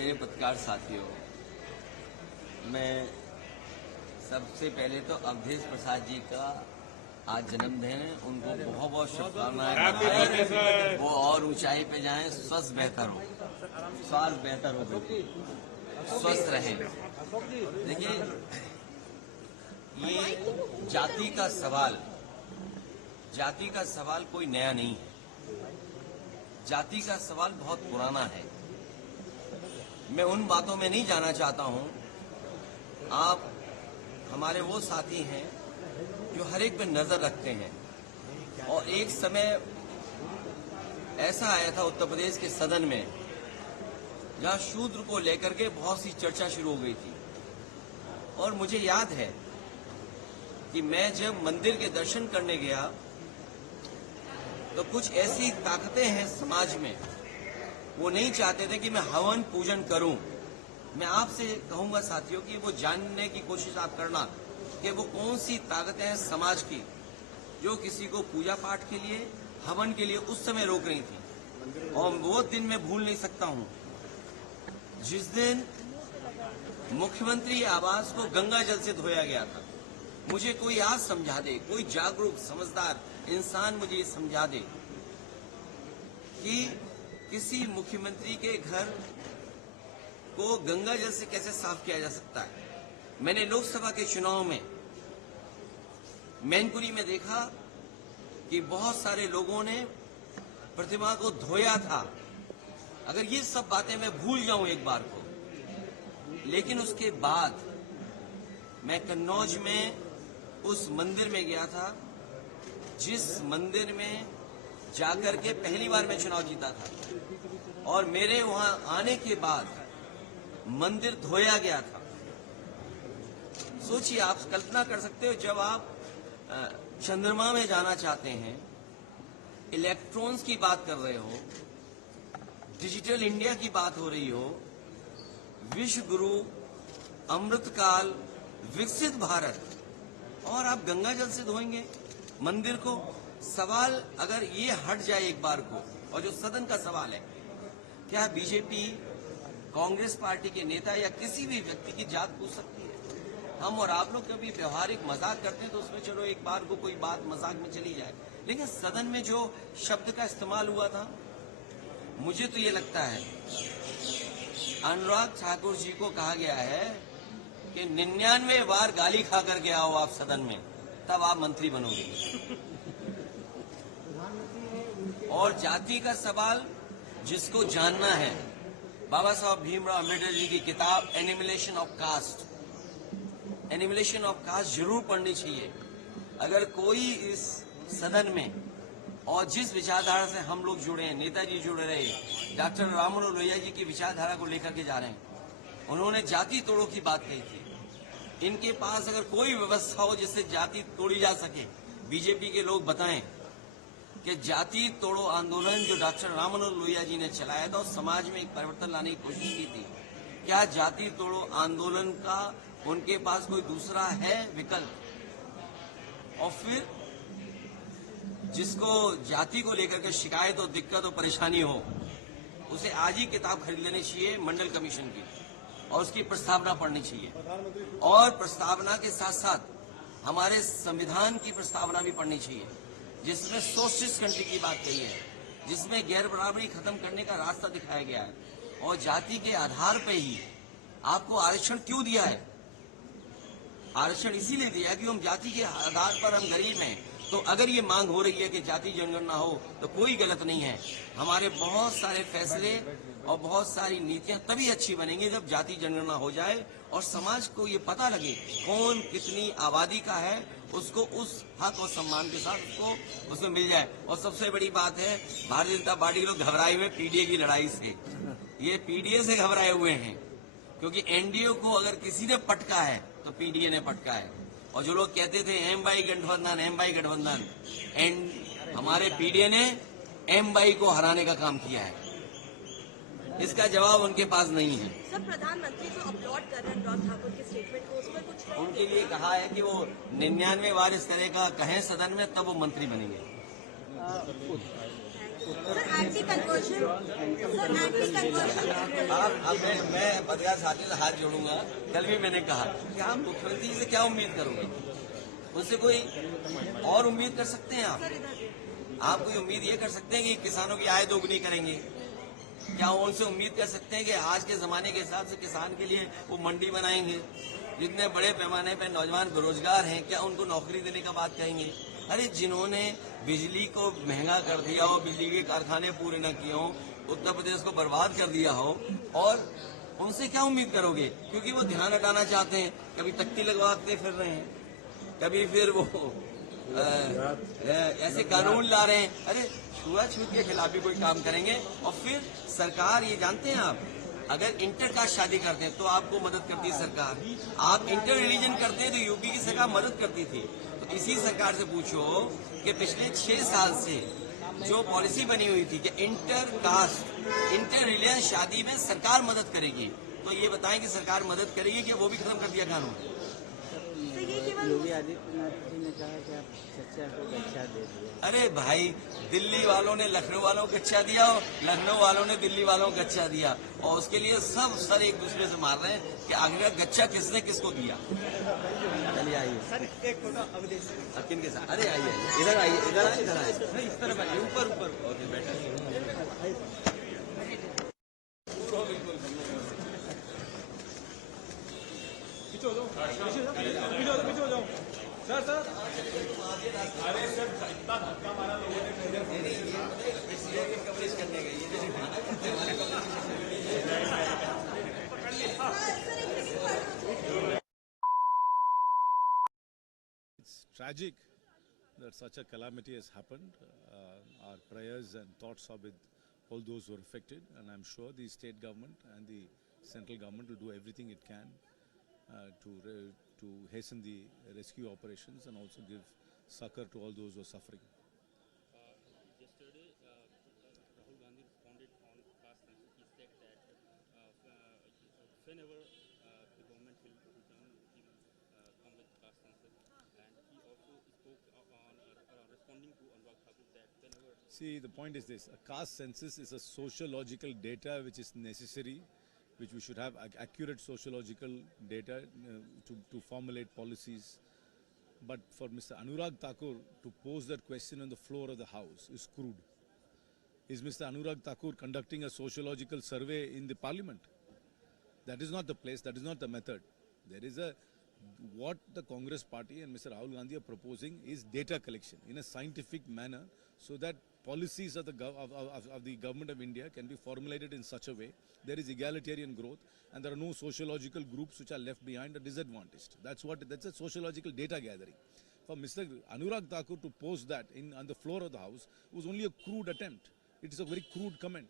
मेरे पत्रकार साथियों, मैं सबसे पहले तो अवधेश प्रसाद जी का आज जन्मदिन है, उनको बहुत बहुत शुभकामनाएं। वो और ऊंचाई पे जाएं, स्वस्थ बेहतर हो, स्वास्थ्य बेहतर हो, स्वस्थ रहें। देखिए, ये जाति का सवाल कोई नया नहीं है। जाति का सवाल बहुत पुराना है। मैं उन बातों में नहीं जाना चाहता हूं। आप हमारे वो साथी हैं जो हर एक पे नजर रखते हैं, और एक समय ऐसा आया था उत्तर प्रदेश के सदन में जहां शूद्र को लेकर के बहुत सी चर्चा शुरू हो गई थी। और मुझे याद है कि मैं जब मंदिर के दर्शन करने गया तो कुछ ऐसी ताकतें हैं समाज में, वो नहीं चाहते थे कि मैं हवन पूजन करूं। मैं आपसे कहूंगा साथियों कि वो जानने की कोशिश आप करना कि वो कौन सी ताकतें हैं समाज की जो किसी को पूजा पाठ के लिए, हवन के लिए उस समय रोक रही थी। और वो दिन मैं भूल नहीं सकता हूं जिस दिन मुख्यमंत्री आवास को गंगा जल से धोया गया था। मुझे कोई आज समझा दे, कोई जागरूक समझदार इंसान मुझे ये समझा दे कि किसी मुख्यमंत्री के घर को गंगा जल से कैसे साफ किया जा सकता है। मैंने लोकसभा के चुनाव में मैनपुरी में देखा कि बहुत सारे लोगों ने प्रतिमा को धोया था। अगर ये सब बातें मैं भूल जाऊं एक बार को, लेकिन उसके बाद मैं कन्नौज में उस मंदिर में गया था जिस मंदिर में जाकर के पहली बार मैं चुनाव जीता था, और मेरे वहां आने के बाद मंदिर धोया गया था। सोचिए, आप कल्पना कर सकते हो, जब आप चंद्रमा में जाना चाहते हैं, इलेक्ट्रॉन्स की बात कर रहे हो, डिजिटल इंडिया की बात हो रही हो, विश्व गुरु, अमृतकाल, विकसित भारत, और आप गंगा जल से धोएंगे मंदिर को। सवाल अगर ये हट जाए एक बार को, और जो सदन का सवाल है, क्या बीजेपी, कांग्रेस पार्टी के नेता या किसी भी व्यक्ति की जात पूछ सकती है? हम और आप लोग कभी व्यवहारिक मजाक करते हैं तो उसमें चलो एक बार को कोई बात मजाक में चली जाए, लेकिन सदन में जो शब्द का इस्तेमाल हुआ था, मुझे तो ये लगता है अनुराग ठाकुर जी को कहा गया है कि 99 बार गाली खा करके आओ आप सदन में, तब आप मंत्री बनोगे। और जाति का सवाल जिसको जानना है, बाबा साहब भीमराव अम्बेडकर जी की किताब एनिमिलेशन ऑफ कास्ट, एनिमिलेशन ऑफ कास्ट जरूर पढ़नी चाहिए। अगर कोई इस सदन में, और जिस विचारधारा से हम लोग जुड़े हैं, नेताजी जुड़े रहे, डॉक्टर राम मनोहर लोहिया जी की विचारधारा को लेकर के जा रहे हैं, उन्होंने जाति तोड़ो की बात कही थी। इनके पास अगर कोई व्यवस्था हो जिससे जाति तोड़ी जा सके, बीजेपी के लोग बताएं कि जाति तोड़ो आंदोलन जो डॉक्टर राम मनोहर लोहिया जी ने चलाया था और समाज में एक परिवर्तन लाने की कोशिश की थी, क्या जाति तोड़ो आंदोलन का उनके पास कोई दूसरा है विकल्प? और फिर जिसको जाति को लेकर के शिकायत और दिक्कत और परेशानी हो, उसे आज ही किताब खरीद लेनी चाहिए मंडल कमीशन की, और उसकी प्रस्तावना पढ़नी चाहिए। और प्रस्तावना के साथ साथ हमारे संविधान की प्रस्तावना भी पढ़नी चाहिए, जिसमें सोशलिस्ट कंट्री की बात कही है, जिसमें गैर बराबरी खत्म करने का रास्ता दिखाया गया है। और जाति के आधार पर ही आपको आरक्षण क्यों दिया है? आरक्षण इसीलिए दिया कि हम जाति के आधार पर हम गरीब हैं। तो अगर ये मांग हो रही है कि जाति जनगणना हो, तो कोई गलत नहीं है। हमारे बहुत सारे फैसले और बहुत सारी नीतियां तभी अच्छी बनेंगी जब जाति जनगणना हो जाए और समाज को ये पता लगे कौन कितनी आबादी का है, उसको उस हक और सम्मान के साथ उसको उसमें मिल जाए। और सबसे बड़ी बात है, भारतीय जनता पार्टी के लोग घबराए हुए पीडीए की लड़ाई से, ये पीडीए से घबराए हुए हैं, क्योंकि एनडीए को अगर किसी ने पटका है तो पीडीए ने पटका है। और जो लोग कहते थे एम बाई गठबंधन, एम बाई गठबंधन, हमारे पीडीए ने एम बाई को हराने का काम किया है। इसका जवाब उनके पास नहीं है। सब प्रधानमंत्री जो अपलोड कर रहे हैं अनुराग ठाकुर के स्टेटमेंट को, उसमें कुछ है? उनके लिए कहा है कि वो 99 बार इस तरह का कहें सदन में, तब वो मंत्री बनेंगे। Sir, anti-conversion. Sir, anti-conversion. अब मैं पत्रकार साथियों से हाथ जोड़ूंगा। कल भी मैंने कहा कि हम मुख्यमंत्री से क्या उम्मीद करोगे, उनसे कोई और उम्मीद कर सकते हैं आप? Sir, इधर. आप कोई उम्मीद ये कर सकते हैं कि किसानों की आय दोगुनी करेंगे? क्या उनसे उम्मीद कर सकते हैं कि आज के जमाने के हिसाब से किसान के लिए वो मंडी बनाएंगे? जितने बड़े पैमाने पर नौजवान बेरोजगार हैं, क्या उनको नौकरी देने का बात कहेंगे? अरे जिन्होंने बिजली को महंगा कर दिया हो, बिजली के कारखाने पूरे न किए हो, उत्तर प्रदेश को बर्बाद कर दिया हो, और उनसे क्या उम्मीद करोगे? क्योंकि वो ध्यान हटाना चाहते हैं, कभी तख्ती लगवाते फिर रहे हैं, कभी फिर वो ऐसे कानून ला रहे हैं। अरे छुआछूत के खिलाफ भी कोई काम करेंगे। और फिर सरकार, ये जानते हैं आप, अगर इंटर कास्ट शादी करते हैं तो आपको मदद करती है सरकार। आप इंटर रिलीजन करते हैं तो यूपी की सरकार मदद करती थी। तो इसी सरकार से पूछो कि पिछले 6 साल से जो पॉलिसी बनी हुई थी कि इंटर कास्ट, इंटर रिलीजन शादी में सरकार मदद करेगी, तो ये बताएं कि सरकार मदद करेगी कि वो भी खत्म कर दिया कानून? तो ये केवल योगी आदित्यनाथ जी ने कहा कि आप चर्चा को गच्छा दे दिया। अरे भाई, दिल्ली वालों ने लखनऊ वालों को गच्छा दिया और लखनऊ वालों ने दिल्ली वालों को गच्छा दिया, और उसके लिए सब सर एक दूसरे से मार रहे हैं कि आखिर गच्छा किसने किसको दिया। चलिए आइए सर, एक फोटो अवधेश अब किन के साथ? अरे आइए इधर आइए, इधर आइए, इधर आइए, इस तरफ आइए, ऊपर ऊपर। Okay, better. पीछे हो जाओ सर सर। कवरेज करने गई It's tragic that such a calamity has happened. Our prayers and thoughts are with all those who are affected, and I'm sure the state government and the central government will do everything it can to hasten the rescue operations and also give succor to all those who are suffering. Yesterday, Rahul Gandhi responded on caste census. He said that whenever the government will return, he will come with caste census. And he also spoke on responding to Anurag Thakur that whenever. See, the point is this: a caste census is a sociological data which is necessary, which we should have accurate sociological data to formulate policies. But for Mr. Anurag Thakur to pose that question on the floor of the House is crude. Is Mr. Anurag Thakur conducting a sociological survey in the Parliament? That is not the place, that is not the method. There is what the Congress party and Mr. Rahul Gandhi are proposing is data collection in a scientific manner, so that policies of the government of India can be formulated in such a way there is egalitarian growth and there are no sociological groups which are left behind or disadvantaged. That's a sociological data gathering. For Mr. Anurag Thakur to pose that on the floor of the House was only a crude attempt. It is a very crude comment.